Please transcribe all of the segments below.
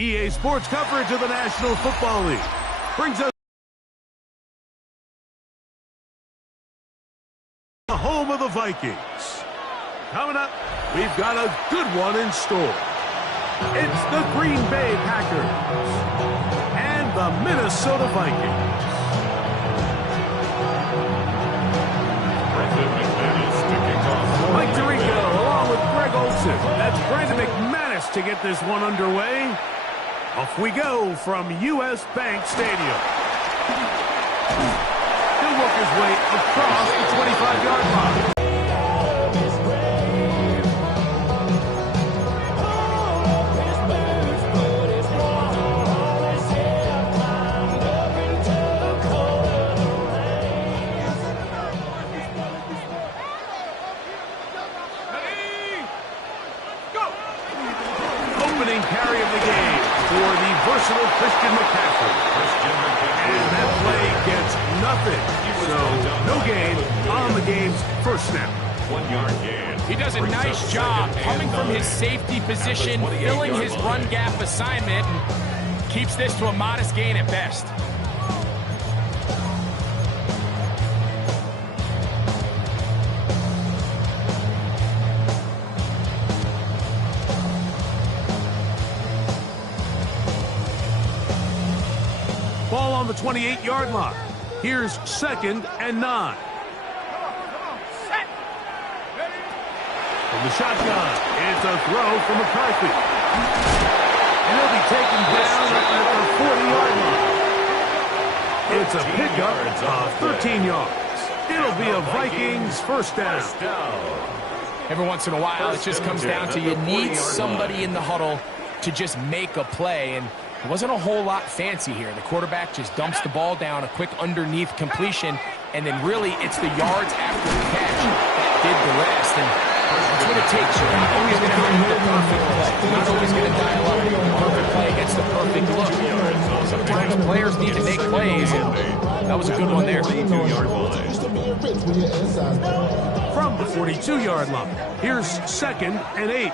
EA Sports coverage of the National Football League brings us the home of the Vikings. Coming up, we've got a good one in store. It's the Green Bay Packers and the Minnesota Vikings. Mike Tirico along with Greg Olsen. That's Brandon McManus to get this one underway. Off we go from U.S. Bank Stadium. He'll work his way across the 25-yard line. Opening carry of the game for the versatile Christian McCaffrey. And that play gets nothing. So no gain on the game's first snap. 1 yard gain. He does a nice job coming from his safety position, filling his run gap assignment, and keeps this to a modest gain at best. Ball on the 28-yard line. Here's 2nd and 9. From the shotgun, it's a throw from McCarthy. And he'll be taken down at the 40-yard line. It's a pickup of 13 yards. It'll be a Vikings first down. Every once in a while, it just comes down to you need somebody in the huddle to just make a play, and it wasn't a whole lot fancy here. The quarterback just dumps the ball down, a quick underneath completion, and then really it's the yards after the catch that did the rest. And that's what it takes. You're not always going to have the perfect play. You're not always going to dial up the perfect play against the perfect look. Sometimes players need to make plays, and that was a good one there. From the 42-yard line, here's 2nd and 8.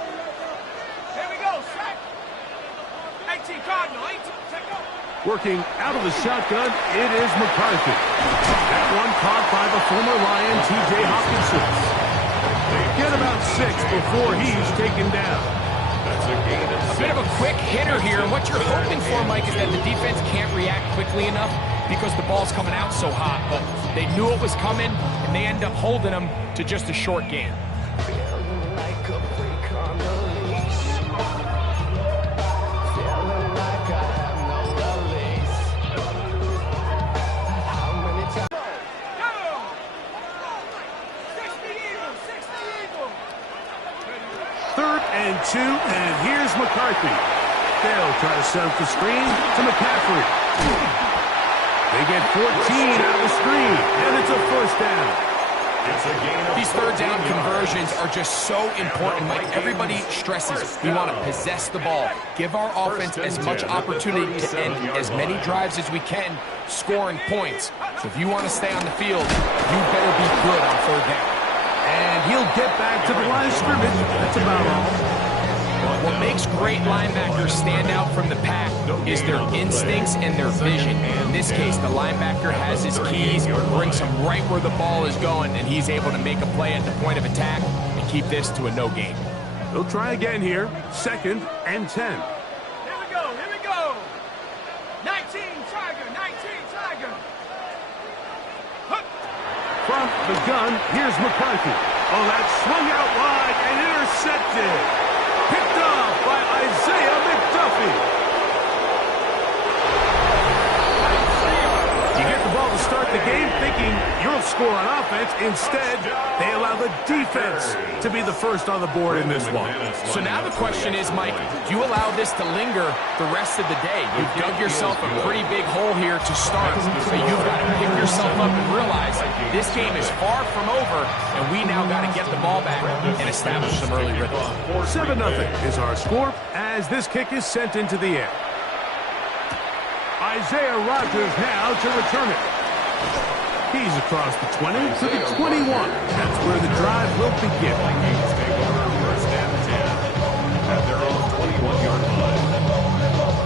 Working out of the shotgun, it is McCarthy. That one caught by the former Lion, T.J. Hawkinson. Get about 6 before he's taken down. That's a gain of 6. A bit of a quick hitter here, and what you're hoping for, Mike, is that the defense can't react quickly enough because the ball's coming out so hot. But they knew it was coming, and they end up holding them to just a short gain. And 2, and here's McCarthy. They'll try to set up the screen to McCaffrey. They get 14 out of the screen, and it's a first down. These third down conversions are just so important, Mike. Everybody stresses we want to possess the ball, give our offense as much opportunity to end as many drives as we can, scoring points. So if you want to stay on the field, you better be good on third down. And he'll get back to the line of scrimmage. That's about all. What makes great linebackers stand out from the pack is their instincts and their vision. In this case, the linebacker has his keys, brings him right where the ball is going, and he's able to make a play at the point of attack and keep this to a no gain. They'll try again here. 2nd and 10. Here we go, here we go. 19 Tiger, 19 Tiger. From the gun, here's McCarthy. Oh, that swung out wide and intercepted. Picked off by Isaiah McDuffie. You get the ball to start the game thinking you'll score on offense. Instead, they allow the defense to be the first on the board in this one. So now the question is, Mike, do you allow this to linger the rest of the day? You've dug yourself a pretty big hole here to start, but you've got to pick yourself up and realize this game is far from over, and we now got to get the ball back and establish some early rhythm. 7-0 is our score as this kick is sent into the air. Isaiah Rodgers now to return it. He's across the 20 to the 21. That's where the drive will begin. Vikings take over 1st and 10 at their own 21-yard line.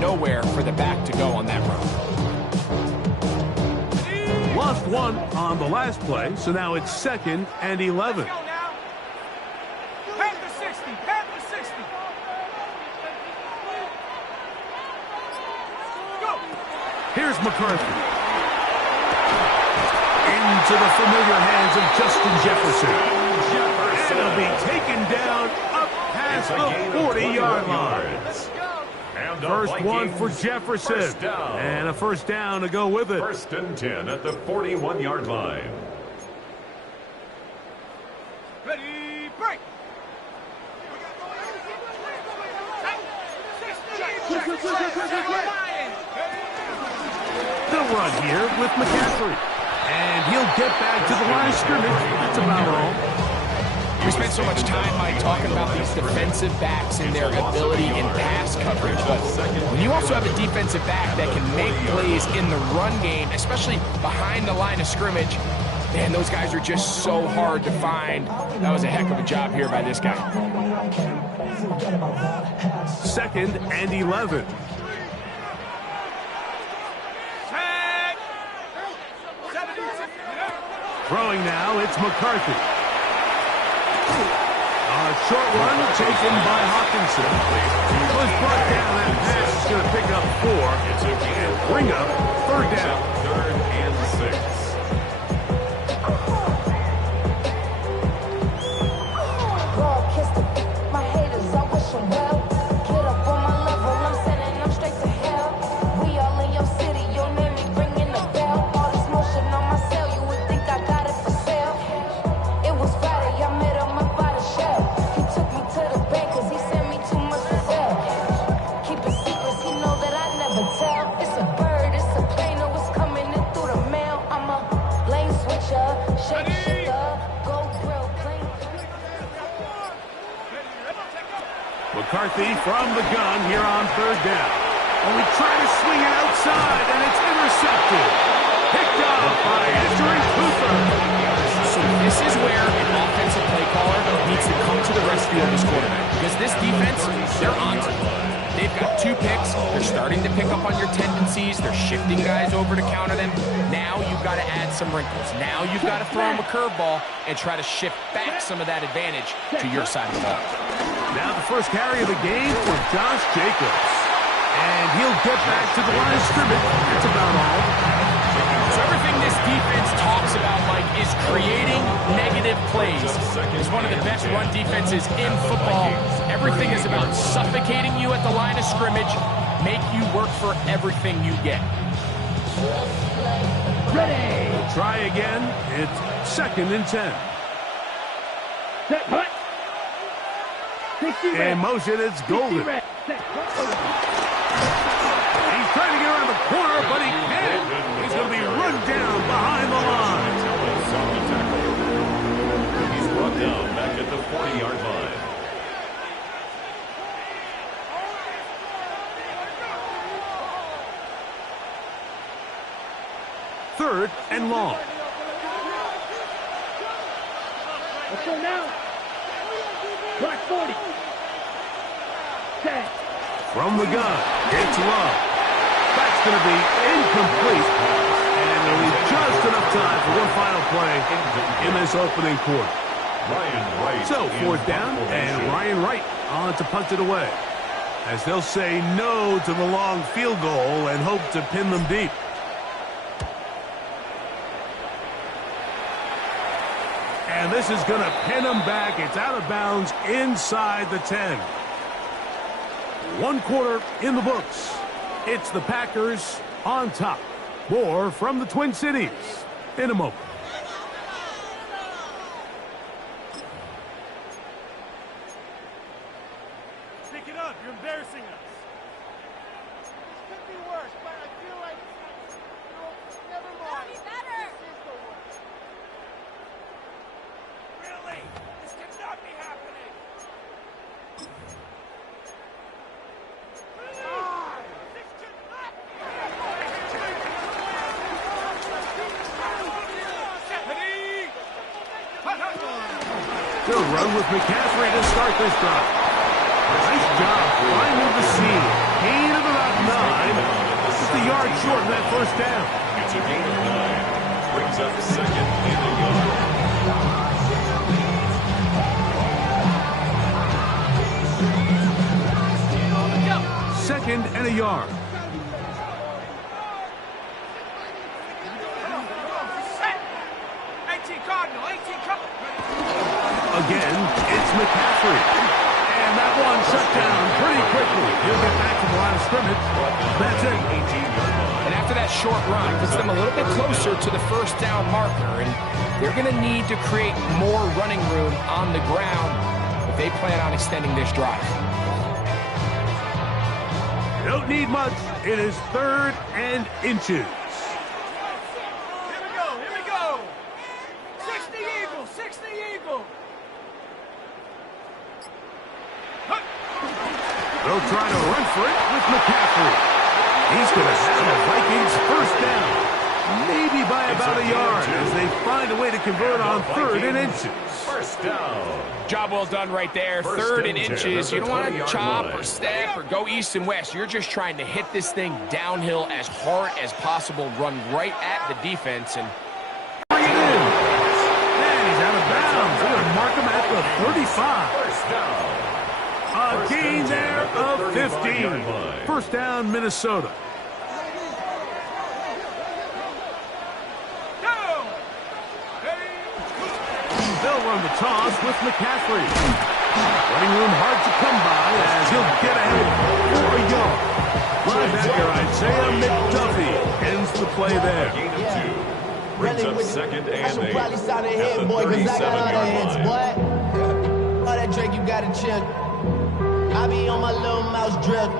nowhere for the back to go on that run. Lost one on the last play, so now it's 2nd and 11. Let's go now. Head to 60. Head to 60. Go. Here's McCarthy. Into the familiar hands of Justin Jefferson. And he'll be taken down up past the 40-yard line. First one for Jefferson. And a first down to go with it. 1st and 10 at the 41-yard line. Ready, break. They'll run here with McCaffrey. And he'll get back to the line of scrimmage. That's about all. We spent so much time, Mike, talking about these defensive backs and their ability in pass coverage. But when you also have a defensive back that can make plays in the run game, especially behind the line of scrimmage, man, those guys are just so hard to find. That was a heck of a job here by this guy. 2nd and 11. Throwing now, it's McCarthy. A short one taken by Hawkinson. Was brought down. That pass is going to pick up 4 and bring up 3rd down. 3rd and 6. God kissed him. My haters, I wish him well. Get up on my level, I'm sending them straight to hell. We all in your city, your name ain't ringing the bell. All this motion on my cell, you would think I got it for sale. It was Friday, I met him up by the shell. He took me to the bank cause he sent me too much for sale. Keep it secrets, he know that I never tell. It's a bird, it's a plane, oh, it's coming in through the mail. I'm a lane switcher, shake shaker, go grill, clean. McCarthy from the gun here on 3rd down. And we try to swing it outside, and it's intercepted. Picked up by Andrew Cooper. So this is where an offensive play caller needs to come to the rescue of his quarterback. Because this defense, they're on to it. They've got 2 picks. They're starting to pick up on your tendencies. They're shifting guys over to counter them. Now you've got to add some wrinkles. Now you've got to throw them a curveball and try to shift back some of that advantage to your side of the ball. Now the first carry of the game for Josh Jacobs. And he'll get back to the line of scrimmage. That's about all. So everything this defense talks about, Mike, is creating negative plays. It's one of the best run defenses in football. Everything is about suffocating you at the line of scrimmage, make you work for everything you get. Ready. We'll try again. It's 2nd and 10. In motion, it's Golden. He's trying to get around the corner, but he can't. He's going to be run down behind the line. He's brought down back at the 40-yard line. Third and long. Let's go now. Black 40. 10. From the gun, it's Love. That's going to be incomplete. And there'll be just enough time for one final play in this opening quarter. Ryan Wright. So, 4th down, and Ryan Wright on to punt it away. As they'll say no to the long field goal and hope to pin them deep. And this is going to pin them back. It's out of bounds inside the 10. 1 quarter in the books. It's the Packers on top. More from the Twin Cities in a moment. Pick it up. You're embarrassing us. This could be worse, but I feel like, never mind. This is the worst. Really? This cannot be happening. This cannot be They'll run with McCaffrey to start this drive. Nice job finding the seam. Gain of about 9. Just a yard short of that first down. It's a gain of 9. Brings up second and a yard. Second and a yard. Again, it's McCaffrey. And that one shut down pretty quickly. He'll get back to the line of scrimmage. That's it. 18-yard line. And after that short run, puts them a little bit closer to the first down marker. And they're going to need to create more running room on the ground if they plan on extending this drive. Don't need much. It is 3rd and inches. Here we go. 60 Eagles, 60 Eagles. They'll try to run for it with McCaffrey. He's going to have the Vikings first down. Maybe by about a yard as they find a way to convert on 3rd and inches. First down. Job well done right there. First 3rd and and 10 inches. at You the don't want to 20-yard chop line. or step or go east and west. You're just trying to hit this thing downhill as hard as possible, run right at the defense, and Bring it in. And he's out of bounds. They're going to mark him at the 35. First down. A gain and 10 there at the of 35-yard 15. line. First down, Minnesota. They'll run the toss with McCaffrey. Running room hard to come by as he'll get ahead for a yard. Linebacker Isaiah McDuffie ends the play there. Gain of 2. Brings up second I and should 8 probably start a at hit, the boy, cause I got all the 37-yard hits, line. boy. All that Drake, you gotta chill. I be on my little mouse drip.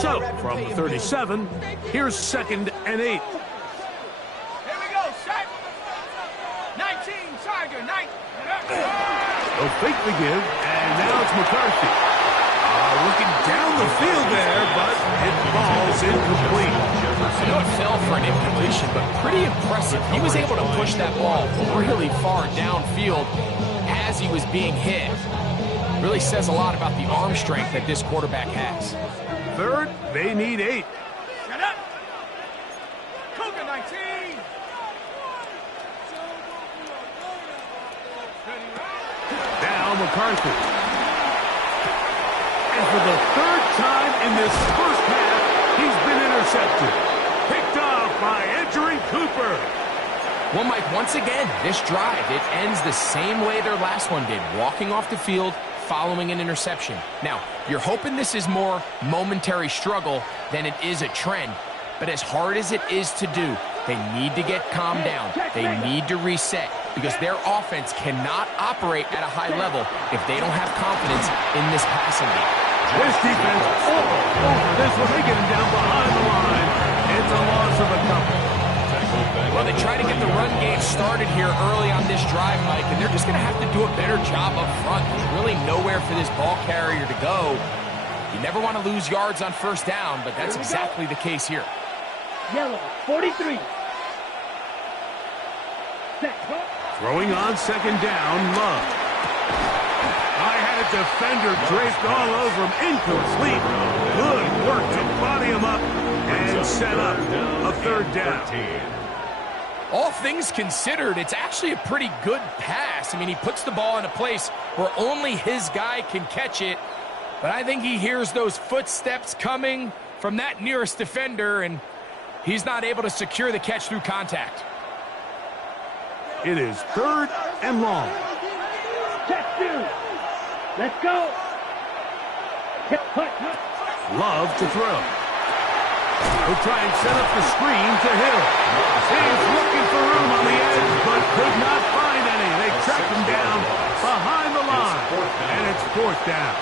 So, from the 37, here's 2nd and 8. Here we go, set. 19, Tiger, 19. They'll fake the give, and now it's McCarthy. Looking down the field there, but it falls incomplete. I know it fell for an incompletion, but pretty impressive. He was able to push that ball really far downfield as he was being hit. Really says a lot about the arm strength that this quarterback has. 3rd, they need 8. Shut up. Cougar, 19. Now McCarthy. And for the 3rd time in this first half, he's been intercepted. Picked off by Edgerrin Cooper. Well, Mike, once again, this drive, it ends the same way their last one did, walking off the field, following an interception. Now, you're hoping this is more momentary struggle than it is a trend, but as hard as it is to do, they need to get calmed down. They need to reset because their offense cannot operate at a high level if they don't have confidence in this passing game. This defense all over this one. They get him down behind the line. It's a loss of a couple. Well, they try to get the run game started here early on this drive, Mike, and they're just going to have to do a better job up front. There's really nowhere for this ball carrier to go. You never want to lose yards on first down, but that's exactly the case here. Yellow, 43. Set. Throwing on 2nd down, Love. I had a defender draped all over him. Incomplete. Good work to body him up and set up a 3rd down. All things considered, it's actually a pretty good pass. I mean, he puts the ball in a place where only his guy can catch it. But I think he hears those footsteps coming from that nearest defender, and he's not able to secure the catch through contact. It is 3rd and long. Check 2. Let's go. Love to throw. He'll try and set up the screen to Hill. He's looking for room on the edge, but could not find any. They track him down behind the line, and it's 4th down.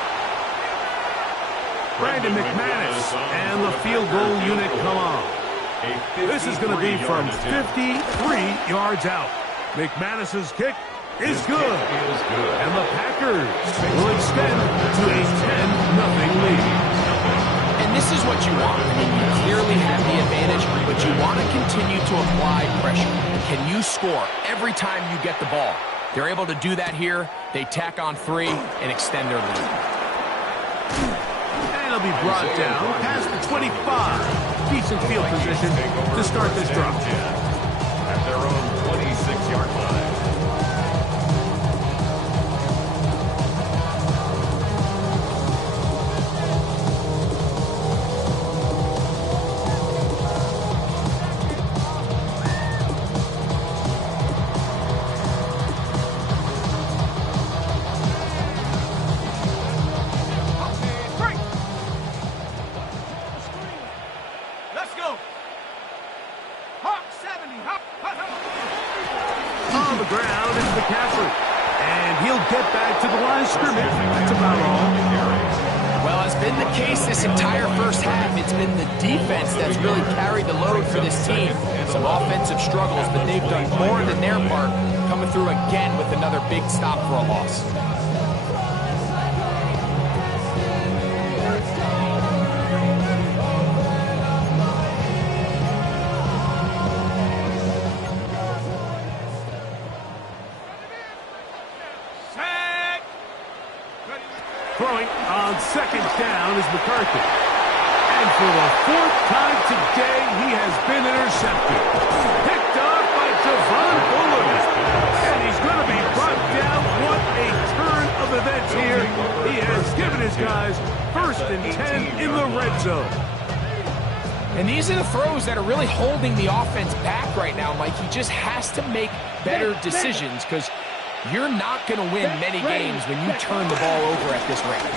Brandon McManus and the field goal unit come on. This is going to be from 53 yards out. McManus's kick is good, and the Packers will extend to a 10-0 lead. And this is what you want. I mean, you clearly have the advantage, but you want to continue to apply pressure. Can you score every time you get the ball? They're able to do that here. They tack on 3 and extend their lead. And he'll be brought down past the 25. Decent field position to start this drive. At their own 26-yard line. On the ground is McCaffrey. And he'll get back to the line of scrimmage. That's about all. Well, as been the case this entire first half, it's been the defense that's really carried the load for this team. Some offensive struggles, but they've done more than their part, coming through again with another big stop for a loss. Throwing on second down is McCarthy. And for the fourth time today, he has been intercepted. Picked up by Javon Bullard. And he's going to be brought down. What a turn of events here. He has given his guys 1st and 10 in the red zone. And these are the throws that are really holding the offense back right now, Mike. He just has to make better decisions because you're not going to win many games when you turn the ball over at this rate.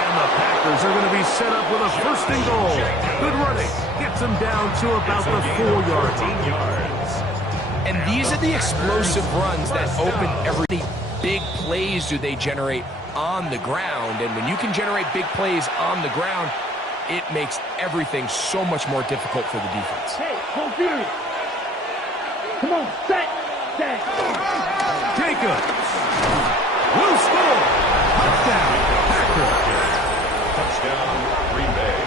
And the Packers are going to be set up with a 1st and goal. Good running. Gets them down to about the 4-yard line. And these are the explosive runs that open every big plays do they generate on the ground. And when you can generate big plays on the ground, it makes everything so much more difficult for the defense. Hey, hold period. Come on, set. Jacobs will score. Touchdown, Packers. Touchdown, Green Bay.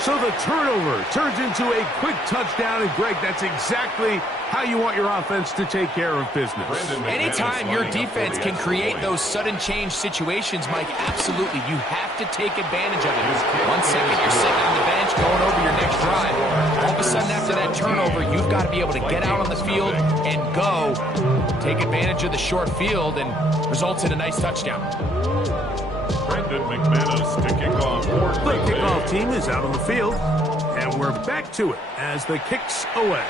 So the turnover turns into a quick touchdown. And, Greg, that's exactly how you want your offense to take care of business. Anytime your defense can create those sudden change situations, Mike, absolutely, you have to take advantage of it. 1 second, you're sitting on the bench going over your next drive. All of a sudden, after that turnover, you've got to be able to get out on the field and go. Take advantage of the short field and results in a nice touchdown. Brandon McManus to kick off. The kickoff team is out on the field, and we're back to it as the kick's away.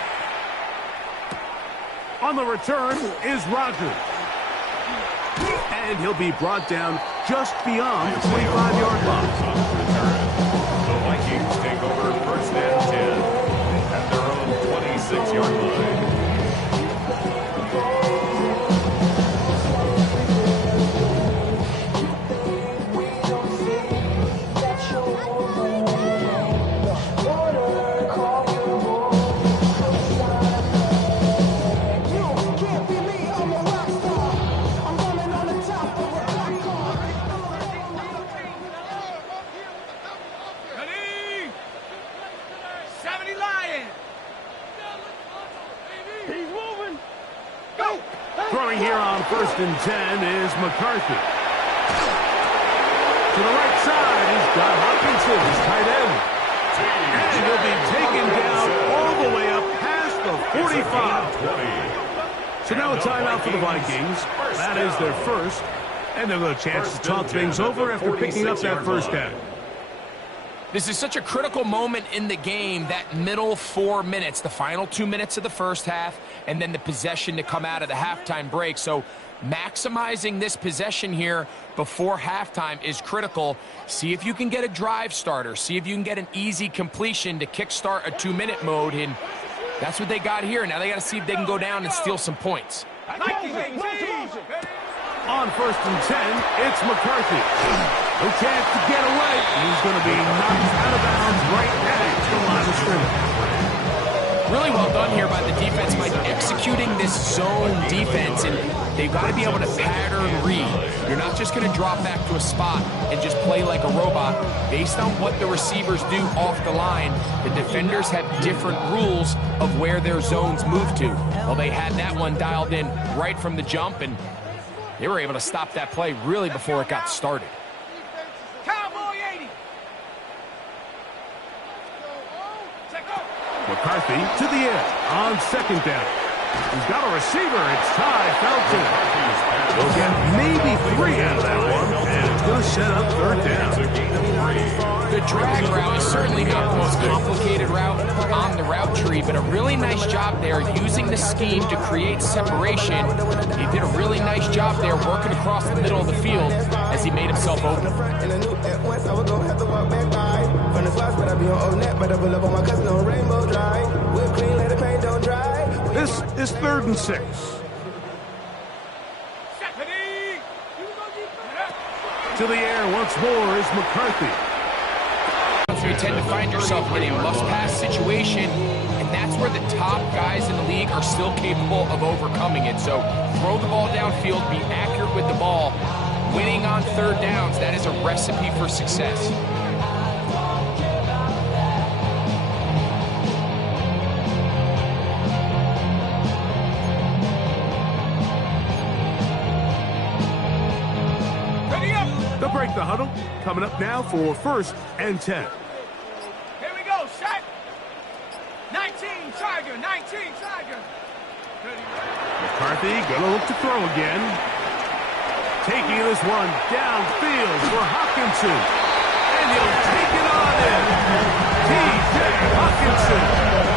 On the return is Rodgers. And he'll be brought down just beyond the 25-yard line. The Vikings take over 1st and 10 at their own 26-yard line. Throwing here on 1st and 10 is McCarthy. To the right side, he's got Hopkinson, his tight end. And he'll be taken down all the way up past the 45. So now a timeout for the Vikings. That is their first. And they'll have a chance to talk things over after picking up that first down. This is such a critical moment in the game, that middle 4 minutes, the final 2 minutes of the first half, and then the possession to come out of the halftime break. So maximizing this possession here before halftime is critical. See if you can get a drive starter. See if you can get an easy completion to kickstart a 2-minute mode, and that's what they got here. Now they got to see if they can go down and steal some points. On 1st and 10, it's McCarthy. No chance to get away. He's going to be knocked out of bounds right at the line of scrimmage. Really well done here by the defense, Mike, executing this zone defense, and they've got to be able to pattern read. You're not just going to drop back to a spot and just play like a robot. Based on what the receivers do off the line, the defenders have different rules of where their zones move to. Well, they had that one dialed in right from the jump, and They were able to stop that play really before it got started. Cowboy 80. McCarthy to the air on second down. He's got a receiver. It's Ty Felton. They'll get maybe 3 out of that one, and it's going to set up third down. The drag route is certainly not the most complicated route on the route tree, but a really nice job there using the scheme to create separation. He did a really nice job there working across the middle of the field as he made himself open. This is 3rd and 6. To the air once more is McCarthy. You tend to find yourself in a must-pass situation, and that's where the top guys in the league are still capable of overcoming it. So throw the ball downfield, be accurate with the ball. Winning on 3rd downs, that is a recipe for success. They'll break the huddle. Coming up now for 1st and 10. Here we go, set. 19, Tiger, 19, Tiger. McCarthy gonna look to throw again. Taking this one downfield for Hawkinson. And he'll take it on in. T.J. Hawkinson.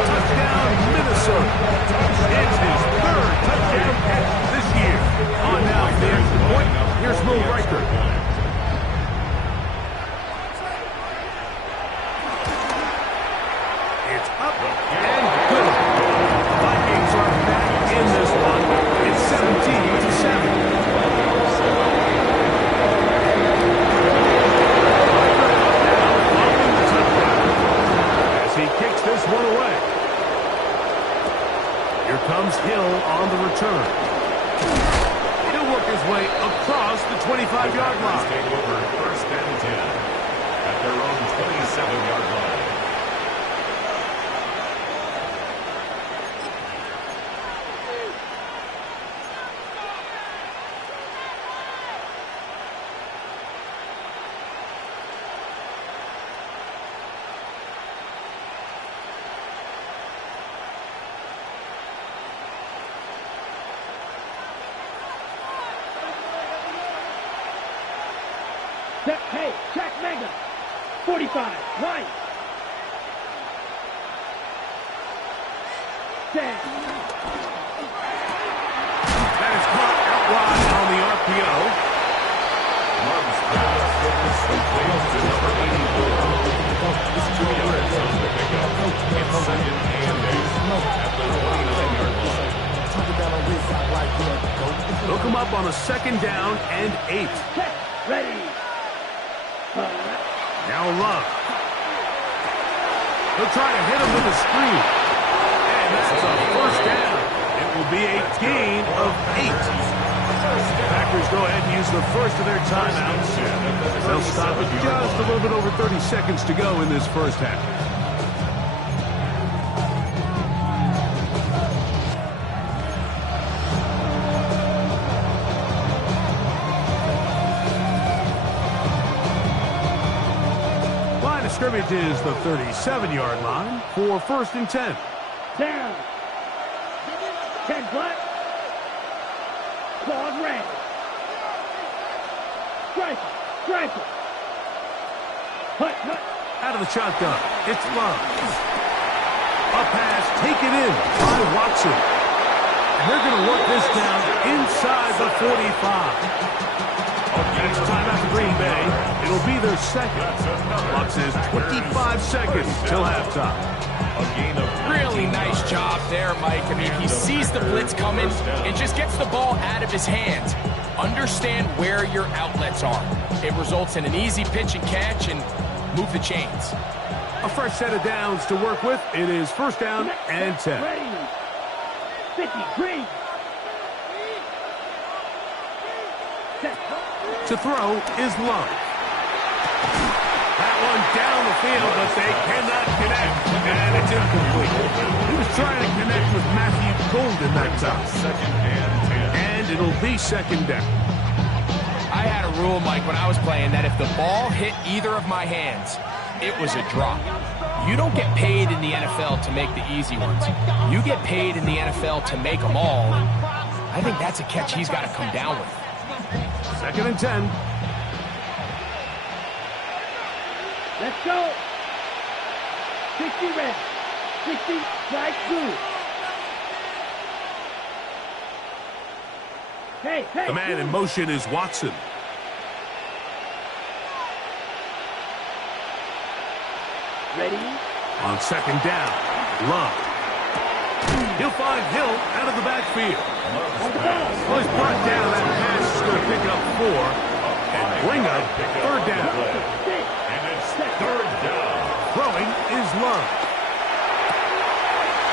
Touchdown, Minnesota. It's his 3rd touchdown catch this year. On now, there's the point. Here's Will Riker. It's up and good. The Vikings are back in this one. It's 17-7. As he kicks this one away. Here comes Hill on the return. He'll work his way across the 25-yard line. Take over 1st and 10 at their own 27-yard line. Hey, check Mega. 45, right. 10. That is caught out wide on the RPO. Martin's pass is complete to number 84. 2 yards on the pickup. It's 2nd and 8 at the 29-yard line. They'll come up on a 2nd down and 8. Check, ready. Now Love. He'll try to hit him with a screen. And that's a 1st down. It will be a gain of 8. Packers go ahead and use the first of their timeouts. They'll stop it just a little bit over 30 seconds to go in this 1st half. Scrimmage is the 37-yard line for 1st and 10. Down. 10 black. Claws red. Striker. Hut. Out of the shotgun, it's Love. A pass taken in by Watson. And they're going to work this down inside the 45. And it's time out to Green Bay. It'll be their 2nd. Clock says 25 seconds till halftime. Really nice job there, Mike. I mean, he sees the blitz coming and just gets the ball out of his hands. Understand where your outlets are. It results in an easy pitch and catch and move the chains. A fresh set of downs to work with. It is 1st down and 10. Ready. 50, green. To throw is Love. That one down the field, but they cannot connect. And it's incomplete. He was trying to connect with Matthew Golden that time. 2nd and 10. And it'll be 2nd down. I had a rule, Mike, when I was playing that if the ball hit either of my hands, it was a drop. You don't get paid in the NFL to make the easy ones. You get paid in the NFL to make them all. And I think that's a catch he's got to come down with. 2nd and 10. Let's go. 60 red. 60 flag 2. Hey. The man in motion is Watson. Ready? On 2nd down, Love. He'll find Hill out of the backfield. Well, he's brought down. That pass is going to pick up 4 and bring up 3rd down. And it's 3rd down. Throwing is Love.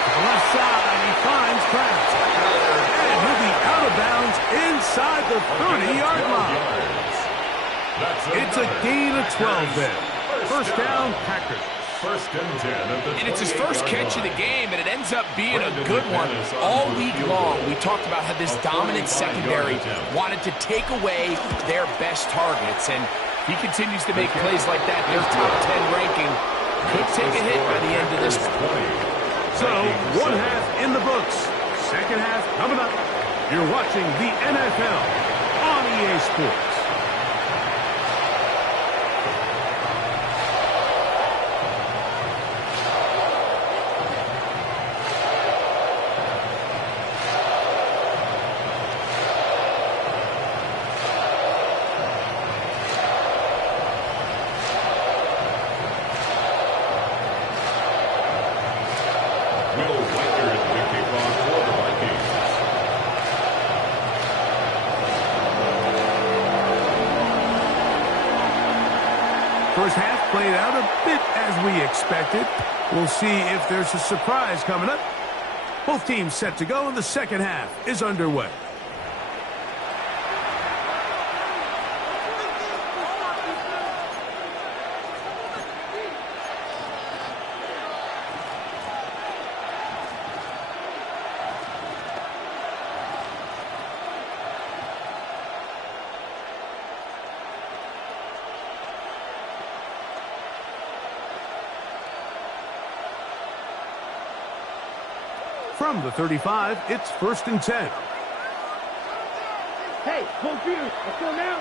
To the left side, he finds Kraft. And he'll be out of bounds inside the 30-yard line. It's a gain of 12 there. 1st down, Packers. 1st and 10 at the And it's his first catch of the game, and it ends up being a good one. All week long, we talked about how this dominant secondary wanted to take away their best targets, and he continues to make plays like that. Their top 10 ranking could take a hit by the end of this one. So, 1 half in the books. 2nd half coming up. You're watching the NFL on EA Sports. First half played out a bit as we expected. We'll see if there's a surprise coming up. Both teams set to go, and the 2nd half is underway. From the 35, it's 1st and 10. Hey, confused. Let's go now.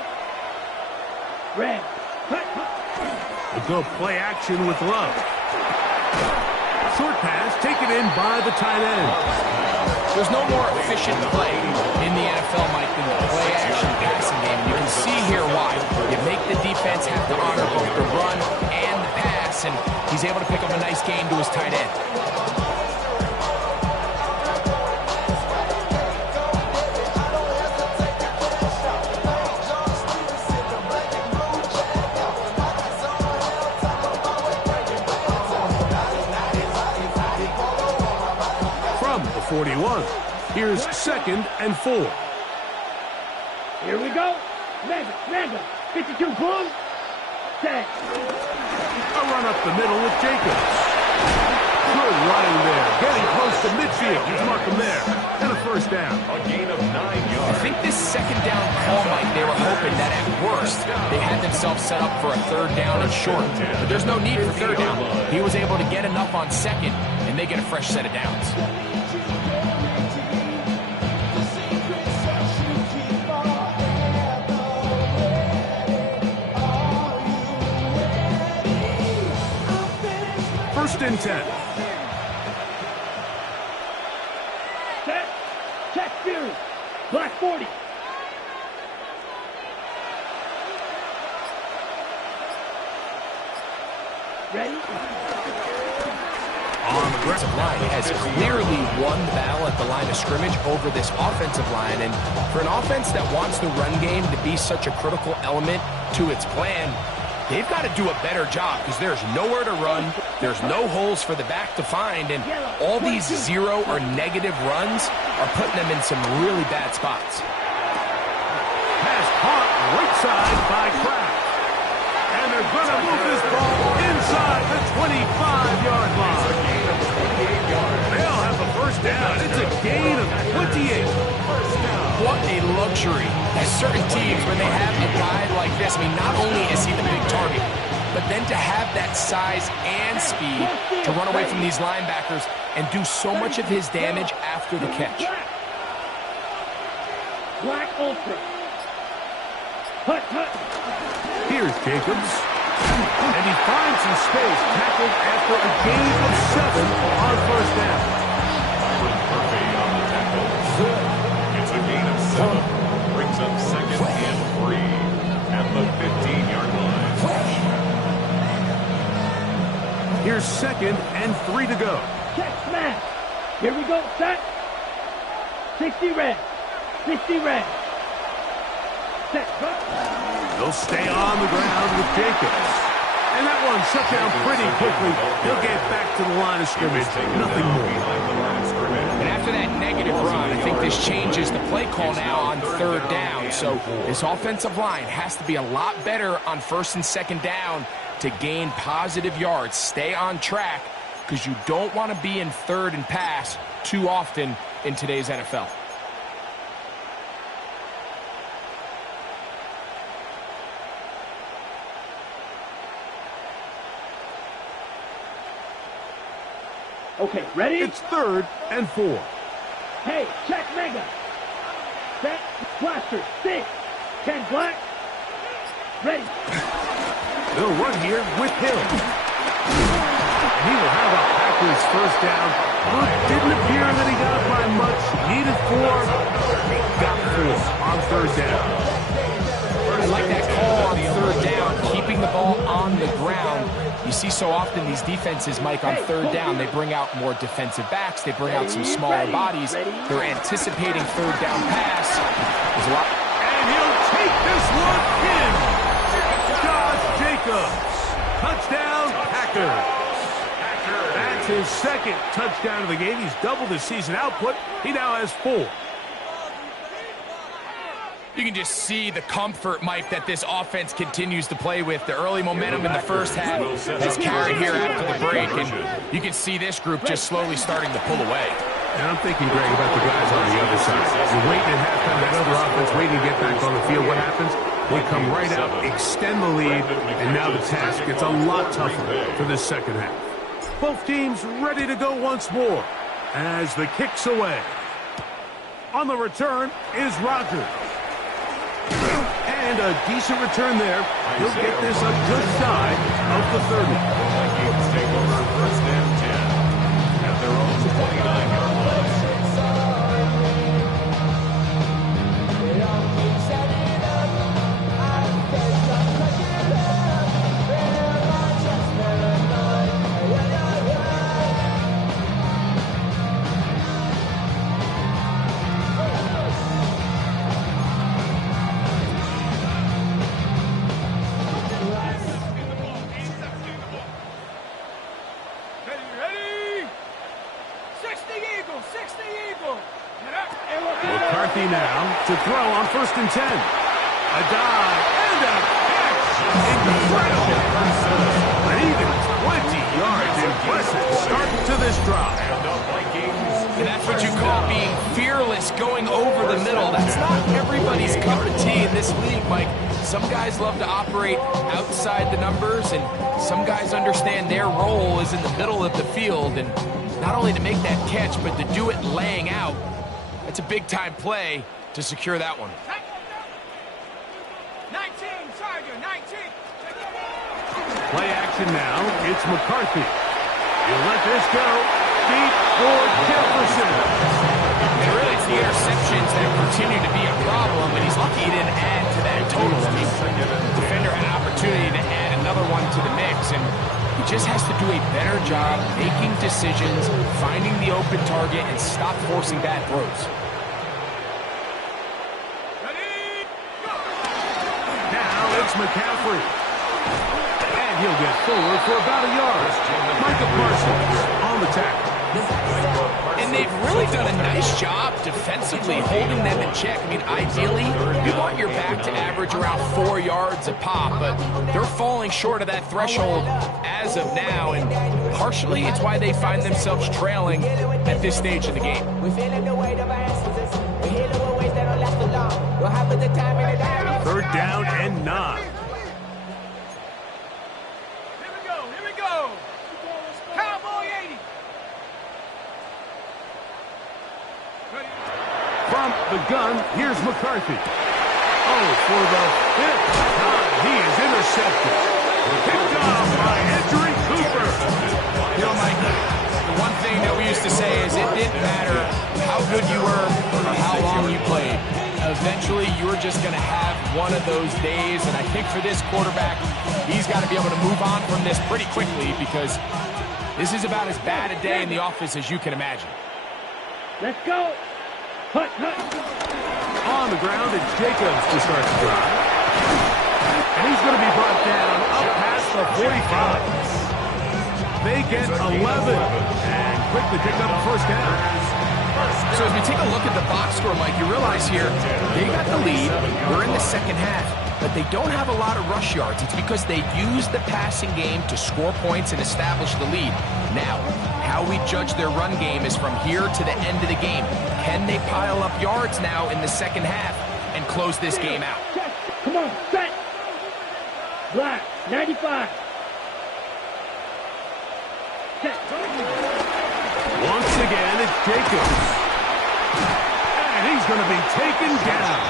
Red. We'll go play action with Love. Short pass taken in by the tight end. There's no more efficient play in the NFL, Mike, than the play-action passing game. You can see here why. You make the defense have to honor both the run and the pass, and he's able to pick up a nice gain to his tight end. From the 41, here's 2nd and 4. Here we go. Mega. 52 boom. 10. A run up the middle with Jacobs. Good running there. Getting close to midfield. Mark him there. And a 1st down. A gain of 9 I yards. think this 2nd down call, Mike, they were hoping that at worst they had themselves set up for a 3rd down and short. But there's no need for 3rd down. He was able to get enough on 2nd, and they get a fresh set of downs. First and 10. Set. Check Fury. Black 40. Ready? On the ground. Line has clearly won the battle at the line of scrimmage over this offensive line, and for an offense that wants the run game to be such a critical element to its plan, they've got to do a better job because there's nowhere to run, there's no holes for the back to find, and all these 0 or negative runs are putting them in some really bad spots. Pass caught right side by Kraft. And they're going to move this ball inside the 25-yard line. They'll have the 1st down. It's a gain of 28. What a luxury. There's certain teams, when they have a guy like this, I mean, not only is he the big target, but then to have that size and speed to run away from these linebackers and do so much of his damage after the catch. Black Ultra. Hut, hut. Here's Jacobs. And he finds some space, tackled after a gain of 7 on first down. Murphy on the tackle. It's a gain of 7. Brings up 2nd and 3 at the 15-yard line. Here's 2nd and 3 to go. Check smash. Here we go, set. 60 red. 60 red. Set, cut. They'll stay on the ground with Jacobs. And that one shut down pretty quickly. He'll get back to the line of scrimmage. Nothing more. And after that negative run, I think this changes the play call now on 3rd down. So this offensive line has to be a lot better on 1st and 2nd down to gain positive yards. Stay on track because you don't want to be in 3rd and pass too often in today's NFL. Okay, ready? It's 3rd and 4. Hey, check mega. Set, blaster, 6. 10 black. Ready. They'll run here with Hill. And he will have a Packers first down. Well, it didn't appear that he got it by much. Needed 4. He got 4 on 3rd down. I like that call on 3rd down, keeping the ball on the ground. You see so often these defenses, Mike, on 3rd down, they bring out more defensive backs. They bring out some smaller bodies. They're anticipating 3rd down pass. There's a lot. And he'll take this one in. Josh Jacobs. Touchdown, Packers. That's his 2nd touchdown of the game. He's doubled his season output. He now has 4. You can just see the comfort, Mike, that this offense continues to play with. The early momentum in the first half has carried here after the break, and you can see this group just slowly starting to pull away. And I'm thinking, Greg, about the guys on the other side. You're waiting at halftime, that other offense waiting to get back on the field. What happens? They come right out, extend the lead, and now the task gets a lot tougher for this 2nd half. Both teams ready to go once more as the kick's away. On the return is Rogers. And a decent return there. He'll get this up just shy of the 30. Vikings take over 1st and 10 at their own 29-yard line. McCarthy now to throw on 1st and 10. A dive and a catch. Incredible. An even 20 yards. Impressive start to this drive. And that's what you call being fearless, going over the middle. That's not everybody's cup of tea in this league, Mike. Some guys love to operate outside the numbers, and some guys understand their role is in the middle of the field, and not only to make that catch, but to do it laying out. It's a big-time play to secure that one. 19, Tiger, 19. Play action now. It's McCarthy. He'll let this go. Deep for Jefferson. And really, it's the interceptions that continue to be a problem, and he's lucky he didn't add to that total. I mean, the defender had an opportunity to add another one to the mix, and he just has to do a better job making decisions, finding the open target, and stop forcing bad throws. Now it's McCaffrey. And he'll get forward for about a yard. Michael Parsons on the tackle. And they've really done a nice job defensively holding them in check. I mean, ideally, you want your back to average around 4 yards a pop, but they're falling short of that threshold as of now, and partially it's why they find themselves trailing at this stage of the game. We feeling the weight of our ancestors. We heal the ways that don't last too long. Third down and 9. Here we go, here we go. Cowboy 80. From the gun, here's McCarthy. Oh, for the 5th time, he is intercepted. Picked off by Andrew Cooper. You know, Mike, the one thing that we used to say is it didn't matter how good you were or how long you played. Eventually, you're just going to have one of those days, and I think for this quarterback, he's got to be able to move on from this pretty quickly because this is about as bad a day in the office as you can imagine. Let's go. Hut, hut. On the ground, it's Jacobs to start the drive. And he's going to be brought down up past the 45. They get 11 and quickly pick up the first down. So as we take a look at the box score, Mike, you realize here they got the lead. We're in the second half, but they don't have a lot of rush yards. It's because they use the passing game to score points and establish the lead. Now, how we judge their run game is from here to the end of the game. Can they pile up yards now in the second half and close this game out? Come on, set. Black, 95. Set. Once again, it's Jacobs. And he's going to be taken down.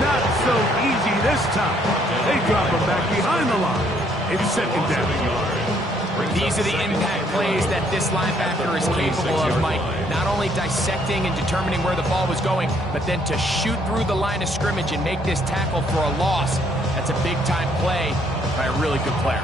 Not so easy this time. They drop him back behind the line. It's second down. These are the impact plays that this linebacker is capable of, Mike. Not only dissecting and determining where the ball was going, but then to shoot through the line of scrimmage and make this tackle for a loss. That's a big-time play by a really good player.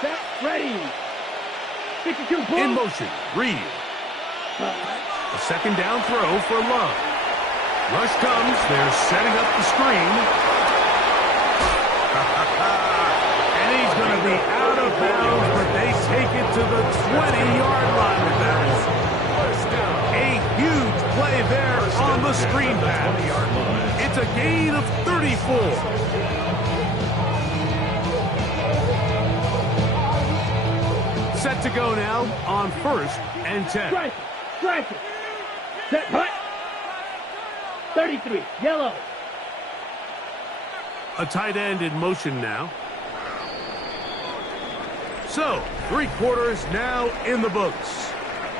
Set, ready. 52 points. In motion, Reed. A second down throw for Love. Rush comes. They're setting up the screen. And he's going to be out of bounds, but they take it to the 20-yard line with that. A huge play there on the screen pass. It's a gain of 34. Set to go now on 1st and 10. Strike it. Set, hut. 33, yellow. A tight end in motion now. So, 3 quarters now in the books.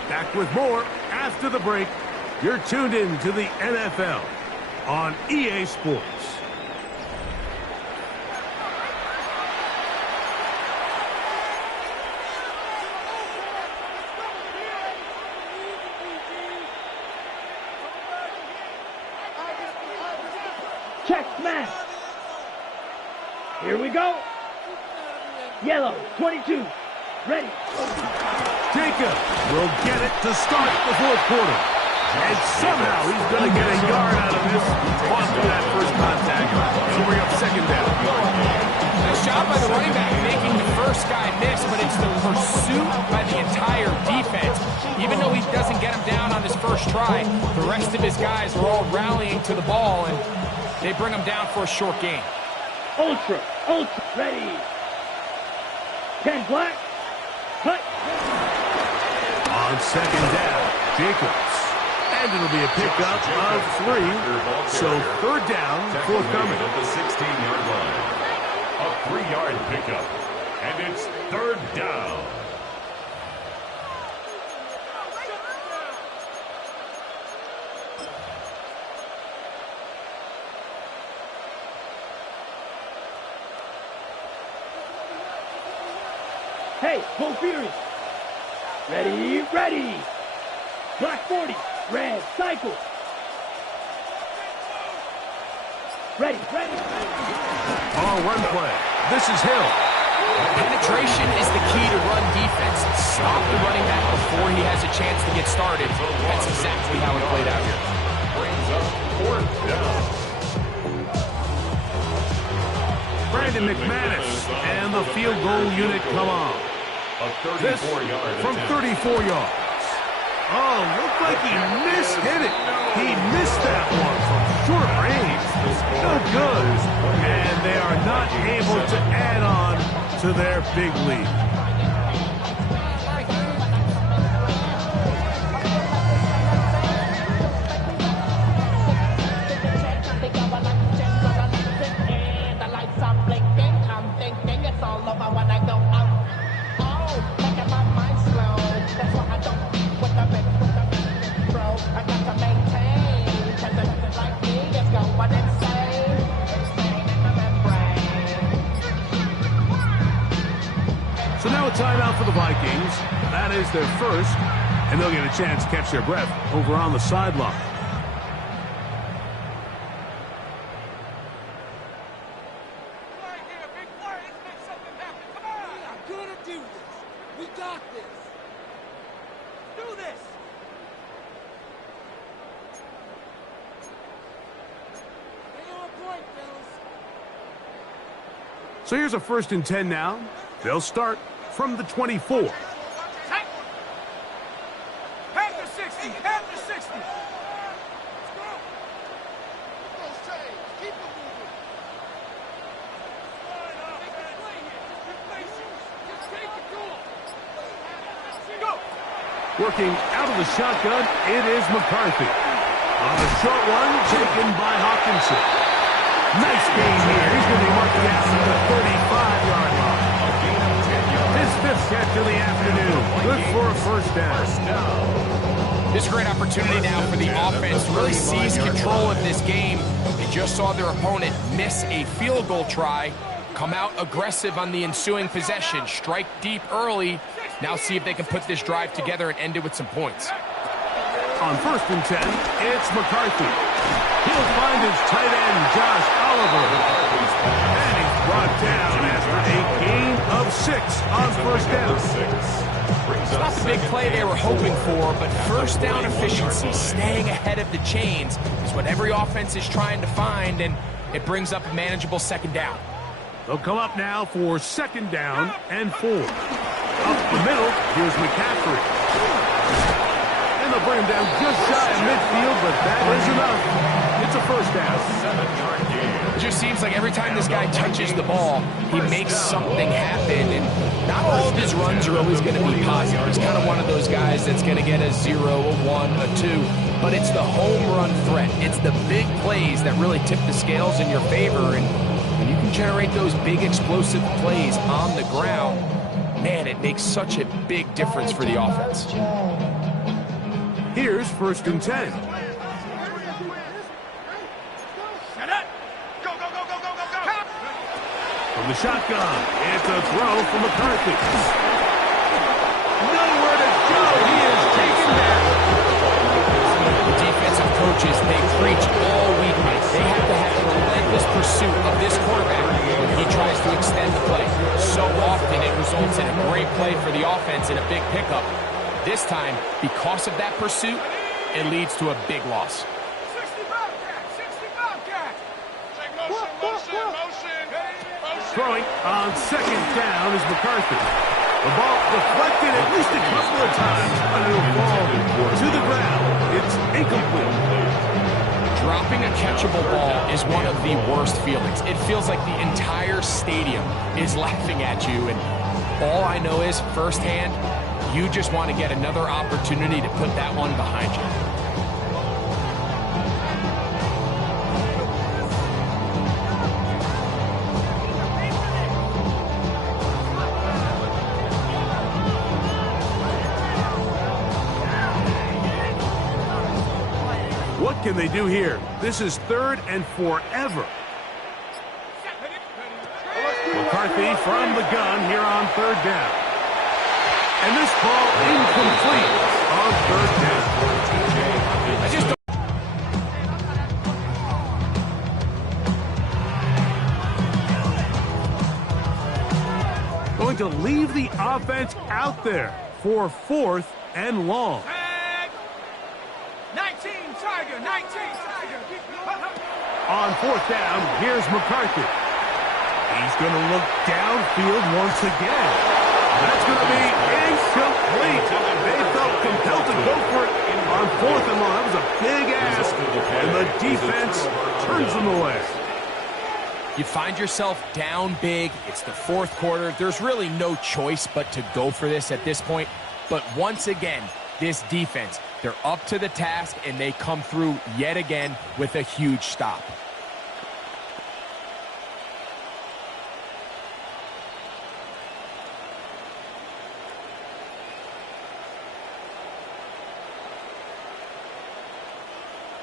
Back with more after the break. You're tuned in to the NFL on EA Sports. Check smash. Here we go. Yellow, 22. Ready. Jacob will get it to start the 4th quarter. And somehow he's going to get a yard out of this after that first contact. It'll bring up second down. Nice job by the running back making the first guy miss, but it's the pursuit by the entire defense. Even though he doesn't get him down on his first try, the rest of his guys are all rallying to the ball, and they bring him down for a short gain. Ultra, ready. 10 black. Hut. On second down, Jacobs. And it'll be a pickup of 3. So 3rd down, forthcoming. At the 16-yard line. A 3-yard pickup. And it's 3rd down. Hey, Bull Fury. Ready. Black 40, red, cycle. Ready. On run play. This is Hill. Penetration is the key to run defense. Stop the running back before he has a chance to get started. That's exactly how it played out here. Brings up 4th down. Brandon McManus and the field goal unit come on. A 34-yard from 34 yards. Oh, looked like he mishit it. He missed that one from short range. No good. And they are not able to add on to their big lead. So now a timeout for the Vikings. That is their first, and they'll get a chance to catch their breath over on the sideline. Play here, big play. Let's make something happen. Come on. We are gonna do this. We got this. Do this. Stay on point, fellas. So here's a 1st and 10 now. They'll start from the 24. Hey. Half the 60. Half the 60. Let's go. Keep those chains. Keep them moving. Make a play here. Just replace it. Just take it to him. Go. Working out of the shotgun, it is McCarthy. On the short one, taken by Hawkinson. Nice game here. He's going to be marked down at the 35-yard line. His 5th catch of the afternoon. Good for a 1st down. This is a great opportunity now for the offense to really seize control of this game. They just saw their opponent miss a field goal try, come out aggressive on the ensuing possession, strike deep early. Now see if they can put this drive together and end it with some points. On 1st and 10, it's McCarthy. He'll find his tight end, Josh Oliver. And he's brought down after a gain of 6 on 1st down. It's not the big play they were hoping for, but 1st down efficiency, staying ahead of the chains, is what every offense is trying to find, and it brings up a manageable 2nd down. They'll come up now for 2nd down and 4. Up the middle, here's McCaffrey. And they'll bring him down just shy of midfield, but that is enough. It's a 1st down. 7-yard gain. It just seems like every time this guy touches the ball, he makes something happen, and not all of his runs are always going to be positive. He's kind of one of those guys that's going to get a 0, a 1, a 2, but it's the home run threat. It's the big plays that really tip the scales in your favor, and when you can generate those big explosive plays on the ground, man, it makes such a big difference for the offense. Here's 1st and 10. Set up. Go, go, go, go, go, go, go. From the shotgun, it's a throw from McCarthy. Nowhere to go. He is taken down. The defensive coaches, they preach all week. They have to have a relentless pursuit of this quarterback when he tries to extend the play. So often it results in a great play for the offense and a big pickup. This time, because of that pursuit, it leads to a big loss. 60 Bobcat. 60 Bobcat. Take motion. Throwing on 2nd down is McCarthy. The ball deflected at least a couple of times, but it'll fall to the ground. It's incomplete. Dropping a catchable ball is one of the worst feelings. It feels like the entire stadium is laughing at you, and all I know is firsthand, you just want to get another opportunity to put that one behind you. What can they do here? This is 3rd and forever. McCarthy from the gun here on 3rd down. And this ball incomplete on 3rd down. I just don't... Going to leave the offense out there for 4th and long. 19 Tiger. 19 Tiger. On 4th down, here's McCarthy. He's going to look downfield once again. That's going to be incomplete. They felt compelled to go for it on 4th and long. That was a big ask, and the defense turns them away. You find yourself down big. It's the 4th quarter. There's really no choice but to go for this at this point. But once again, this defense, they're up to the task, and they come through yet again with a huge stop.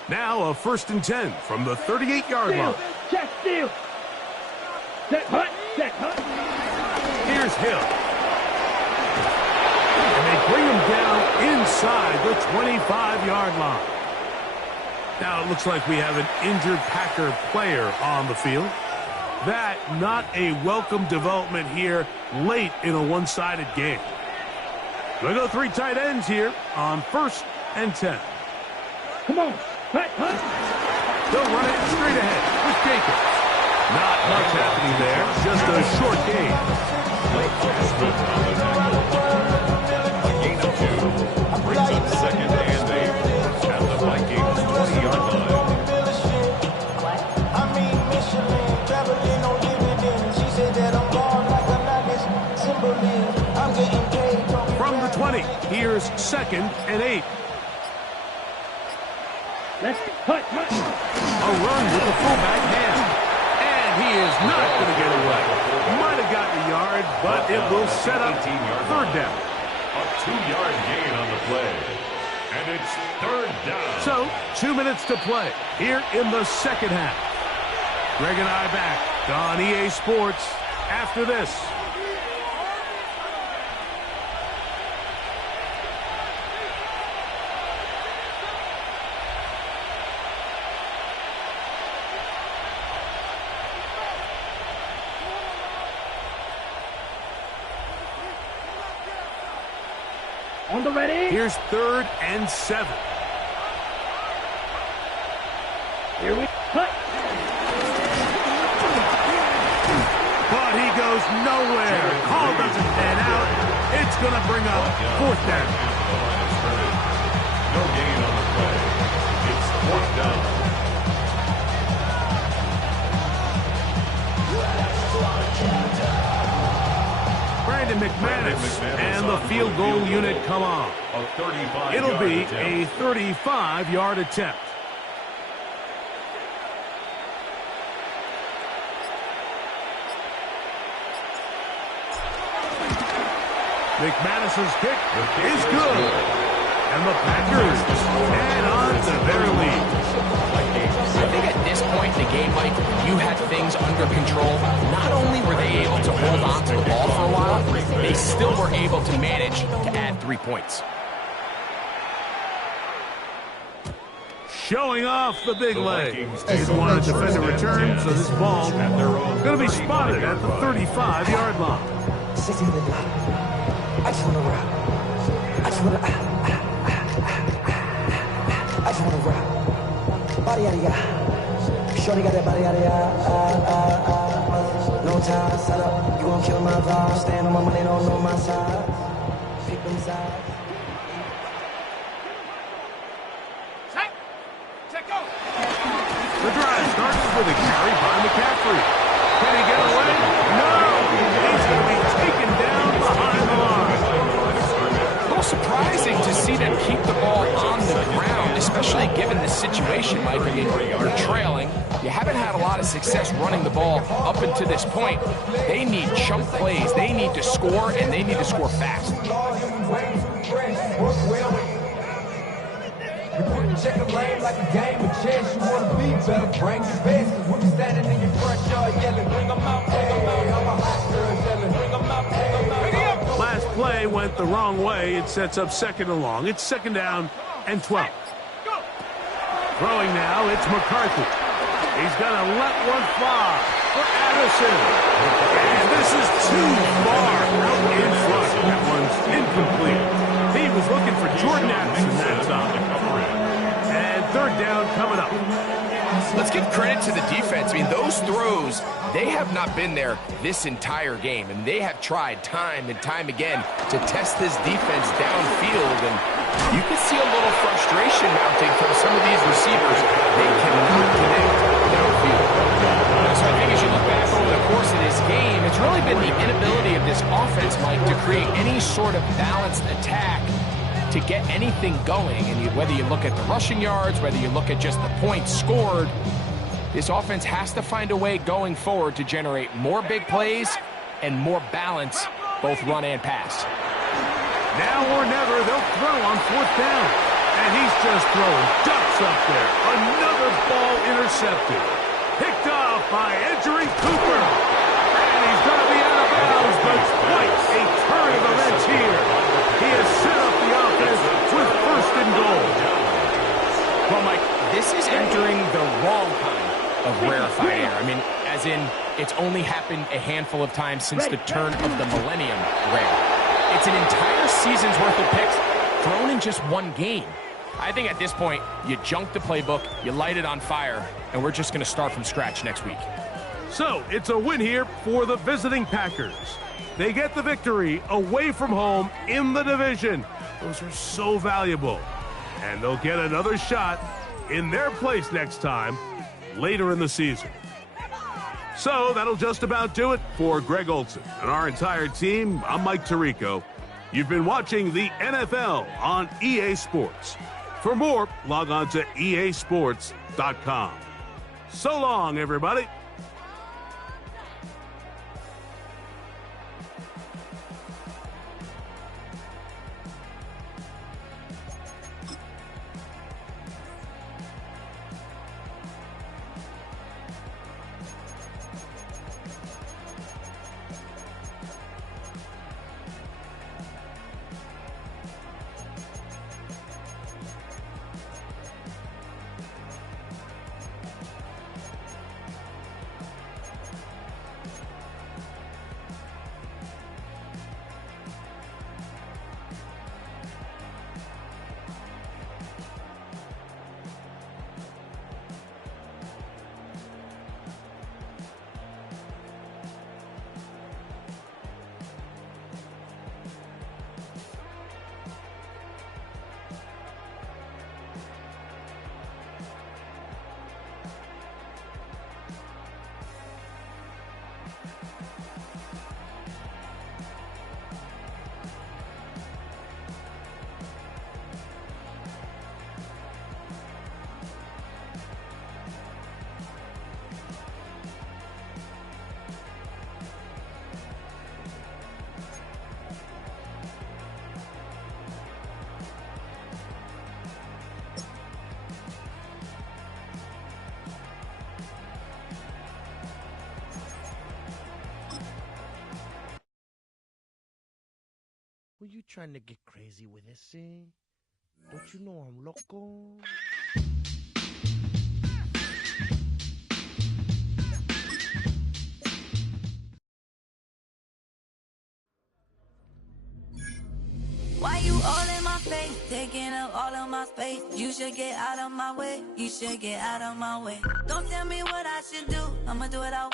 Now a 1st and 10 from the 38-yard line. Check steal. Set hut. Set hut. Here's Hill. And they bring him down inside the 25-yard line. Now it looks like we have an injured Packer player on the field. That not a welcome development here late in a one-sided game. We'll go 3 tight ends here on 1st and 10. Come on. Hut, hut. They'll run it straight ahead with Jacobs. Not much happening there, just a short gain. A gain of 2 brings up 2nd and 8 at the Vikings 20-yard line. From the 20, here's 2nd and 8. Let's hut, hut. A run with the fullback hand. And he is not going to get away. Might have gotten a yard, but it will set up 3rd down. A 2-yard gain on the play. And it's 3rd down. So, 2 minutes to play here in the 2nd half. Greg and I back on EA Sports after this. On the ready. Here's 3rd and 7. Here we hut. But he goes nowhere. Call doesn't pan out. It's going to bring up 4th down. No gain on the play. It's 4th down. Brandon McManus and the field goal unit come on. It'll be a 35-yard attempt. McManus's kick is good. And the Packers add on to their lead. I think at this point in the game, Mike, you had things under control. Not only were they able to hold on to the ball for a while, they still were able to manage to add 3 points. Showing off the big leg. Didn't want to defend a return, so this ball going to be spotted at the 35-yard line. I just want to rock. I just want to I just want to rock. Body yada yada. Shorty got that body yada yada. No time, set up. You gon' kill my vibe. Stand on my money, don't know my side. Pick them sides. The drive starts with a carry by McCaffrey. Can he get away? No! He's going to be taken down behind the line. A little surprising to see them keep the ball on the ground, especially given the situation, Mike. I mean, you're trailing. You haven't had a lot of success running the ball up until this point. They need chunk plays. They need to score, and they need to score fast. Check the lane like a game of chess. You want to be better, bring your best. We'll be standing in your front yard yelling, bring them out, bring them out. I'm a hot girl yelling, bring them out, bring them out. Bring them out. Last play went the wrong way. It sets up 2nd and long. It's 2nd down and 12. Throwing now, it's McCarthy. He's going to let one fly for Addison. And this is too far out in front. That one's incomplete. He was looking for Jordan Addison that time. And 3rd down coming up. Let's give credit to the defense. I mean, those throws, they have not been there this entire game, and they have tried time and time again to test this defense downfield, and you can see a little frustration mounting from some of these receivers. They cannot connect downfield. So I think as you look back over the course of this game, it's really been the inability of this offense, Mike, to create any sort of balanced attack to get anything going. And whether you look at the rushing yards, whether you look at just the points scored, this offense has to find a way going forward to generate more big plays and more balance, both run and pass. Now or never, they'll throw on 4th down. And he's just throwing ducks up there. Another ball intercepted. Picked off by Edgerrin Cooper. And he's going to be out of bounds, but quite a turn of events here. He has set up the offense with 1st and goal. Well, Mike, this is entering the wrong kind of rarefied air. I mean, as in, it's only happened a handful of times since the turn of the millennium rare. It's an entire season's worth of picks thrown in just one game. I think at this point, you junk the playbook, you light it on fire, and we're just going to start from scratch next week. So, it's a win here for the visiting Packers. They get the victory away from home in the division. Those are so valuable. And they'll get another shot in their place next time, later in the season. So, that'll just about do it for Greg Olson and our entire team. I'm Mike Tirico. You've been watching the NFL on EA Sports. For more, log on to easports.com. So long, everybody. Were you trying to get crazy with this thing? Don't you know I'm loco? Why you all in my face, taking up all of my space? You should get out of my way, you should get out of my way. Don't tell me what I should do, I'ma do it all.